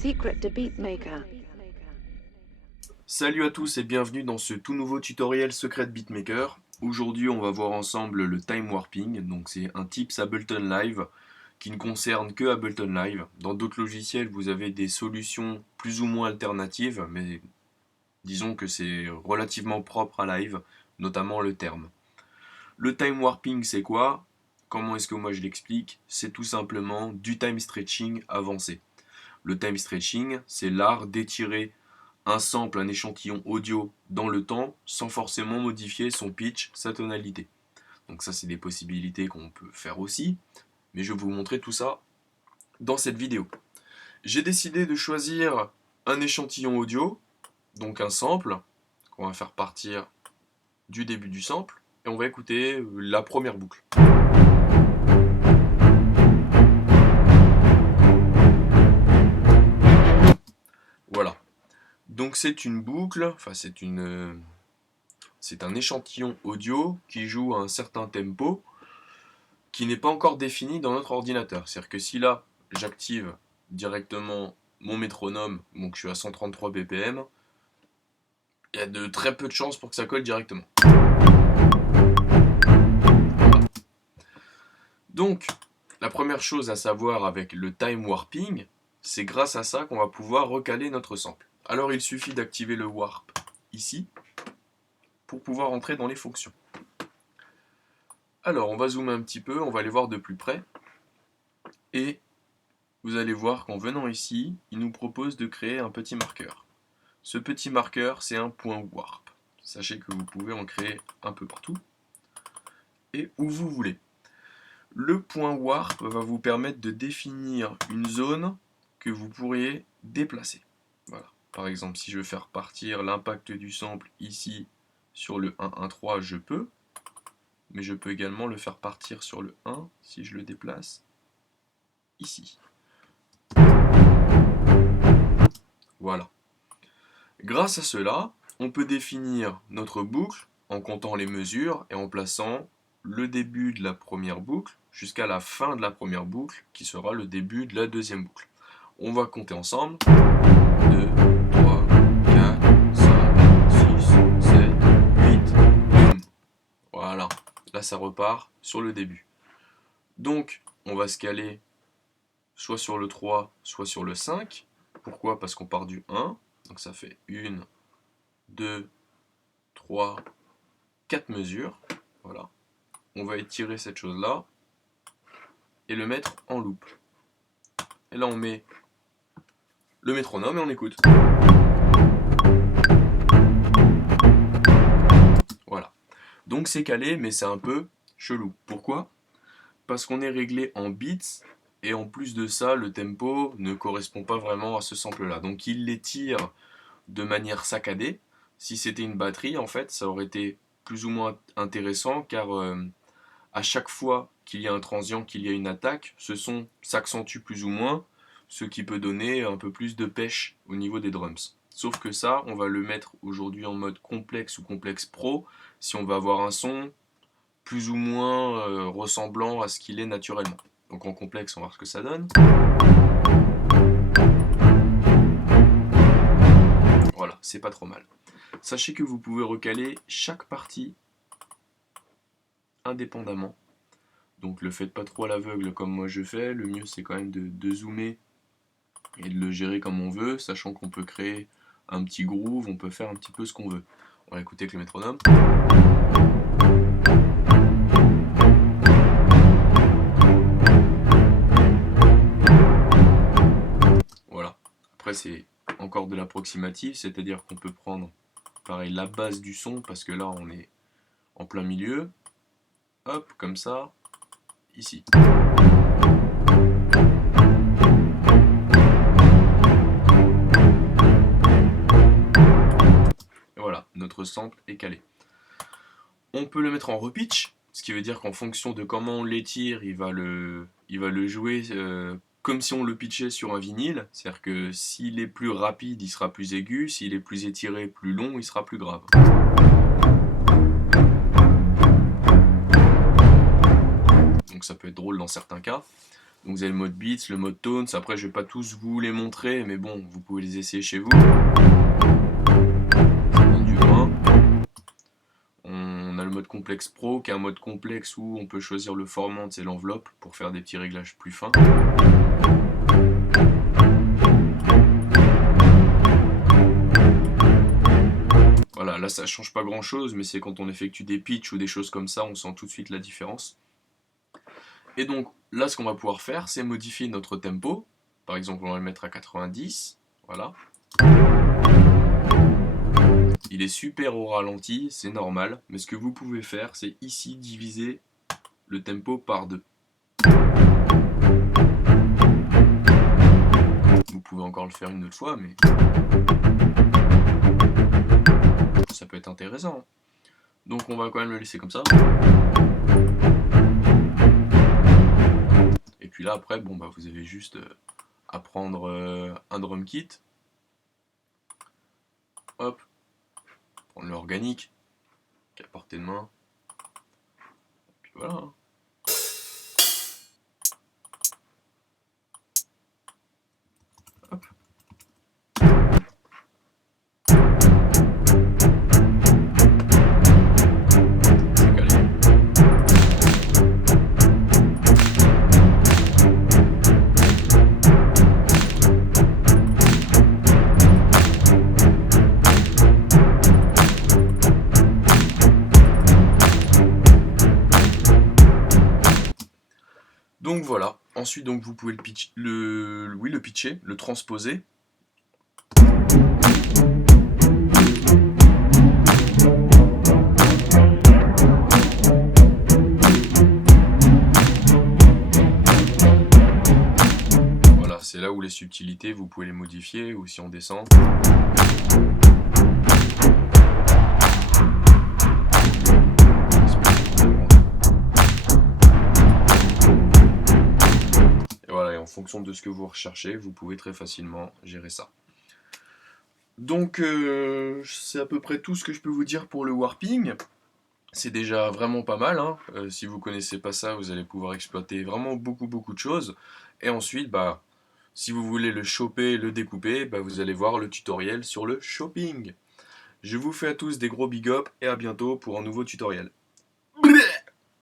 secret to Beatmaker. Salut à tous et bienvenue dans ce tout nouveau tutoriel secret de Beatmaker. Aujourd'hui on va voir ensemble le time warping, donc c'est un tips Ableton Live qui ne concerne que Ableton Live. Dans d'autres logiciels vous avez des solutions plus ou moins alternatives, mais disons que c'est relativement propre à Live, notamment le terme. Le time warping c'est quoi? Comment est-ce que moi je l'explique? C'est tout simplement du time stretching avancé. Le time stretching c'est l'art d'étirer un sample, un échantillon audio dans le temps sans forcément modifier son pitch, sa tonalité. Donc ça c'est des possibilités qu'on peut faire aussi, mais je vais vous montrer tout ça dans cette vidéo. J'ai décidé de choisir un échantillon audio, donc un sample, qu'on va faire partir du début du sample, et on va écouter la première boucle. Voilà. Donc c'est une boucle, enfin c'est un échantillon audio qui joue à un certain tempo qui n'est pas encore défini dans notre ordinateur. C'est-à-dire que si là j'active directement mon métronome, donc je suis à 133 BPM, il y a de très peu de chances pour que ça colle directement. Voilà. Donc la première chose à savoir avec le time warping, c'est grâce à ça qu'on va pouvoir recaler notre sample. Alors il suffit d'activer le warp ici pour pouvoir entrer dans les fonctions. Alors on va zoomer un petit peu, on va aller voir de plus près, et vous allez voir qu'en venant ici, il nous propose de créer un petit marqueur. Ce petit marqueur, c'est un point warp. Sachez que vous pouvez en créer un peu partout, et où vous voulez. Le point warp va vous permettre de définir une zone que vous pourriez déplacer. Voilà. Par exemple, si je veux faire partir l'impact du sample ici sur le 1-1-3, je peux. Mais je peux également le faire partir sur le 1 si je le déplace ici. Voilà. Grâce à cela, on peut définir notre boucle en comptant les mesures et en plaçant le début de la première boucle jusqu'à la fin de la première boucle qui sera le début de la deuxième boucle. On va compter ensemble. 2, 3, 4, 5, 6, 7, 8, boum. Voilà. Là, ça repart sur le début. Donc, on va se caler soit sur le 3, soit sur le 5. Pourquoi? Parce qu'on part du 1. Donc, ça fait 1, 2, 3, 4 mesures. Voilà. On va étirer cette chose-là et le mettre en loop. Et là, on met le métronome et on écoute. Voilà. Donc, c'est calé, mais c'est un peu chelou. Pourquoi? Parce qu'on est réglé en beats, et en plus de ça, le tempo ne correspond pas vraiment à ce sample-là. Donc il l'étire de manière saccadée. Si c'était une batterie, en fait, ça aurait été plus ou moins intéressant, car à chaque fois qu'il y a un transient, qu'il y a une attaque, ce son s'accentue plus ou moins, ce qui peut donner un peu plus de pêche au niveau des drums. Sauf que ça, on va le mettre aujourd'hui en mode complexe ou complexe pro, si on veut avoir un son plus ou moins ressemblant à ce qu'il est naturellement. Donc en complexe, on va voir ce que ça donne. Voilà, c'est pas trop mal. Sachez que vous pouvez recaler chaque partie indépendamment. Donc le faites pas trop à l'aveugle comme moi je fais. Le mieux c'est quand même de zoomer et de le gérer comme on veut, sachant qu'on peut créer un petit groove, on peut faire un petit peu ce qu'on veut. On va écouter avec le métronome. Après c'est encore de l'approximatif, c'est-à-dire qu'on peut prendre pareil la base du son, parce que là on est en plein milieu, hop, comme ça, ici. Et voilà, notre sample est calé. On peut le mettre en repitch, ce qui veut dire qu'en fonction de comment on l'étire, il va le jouer comme si on le pitchait sur un vinyle, c'est-à-dire que s'il est plus rapide, il sera plus aigu, s'il est plus étiré, plus long, il sera plus grave. Donc ça peut être drôle dans certains cas. Donc vous avez le mode beats, le mode tones, après je vais pas tous vous les montrer, mais bon, vous pouvez les essayer chez vous. Ça donne du loin. On a le mode complexe pro, qui est un mode complexe où on peut choisir le format, c'est l'enveloppe, pour faire des petits réglages plus fins. Voilà, là ça change pas grand chose, mais c'est quand on effectue des pitchs ou des choses comme ça, on sent tout de suite la différence. Et donc là, ce qu'on va pouvoir faire, c'est modifier notre tempo. Par exemple, on va le mettre à 90, voilà. Il est super au ralenti, c'est normal, mais ce que vous pouvez faire, c'est ici diviser le tempo par 2. Vous pouvez encore le faire une autre fois, mais ça peut être intéressant. Donc on va quand même le laisser comme ça. Et puis là, après, bon, bah, vous avez juste à prendre un drum kit. Hop. Prendre l'organique, qui est à portée de main. Et puis voilà. Hop. C'est calé. Donc voilà. Ensuite, donc, vous pouvez le pitcher, le transposer. Voilà, c'est là où les subtilités, vous pouvez les modifier, ou si on descend. Et voilà, et en fonction de ce que vous recherchez, vous pouvez très facilement gérer ça. Donc c'est à peu près tout ce que je peux vous dire pour le warping. C'est déjà vraiment pas mal, hein. Si vous connaissez pas ça, vous allez pouvoir exploiter vraiment beaucoup de choses. Et ensuite, bah, si vous voulez le choper, le découper, bah, vous allez voir le tutoriel sur le shopping. Je vous fais à tous des gros big up et à bientôt pour un nouveau tutoriel.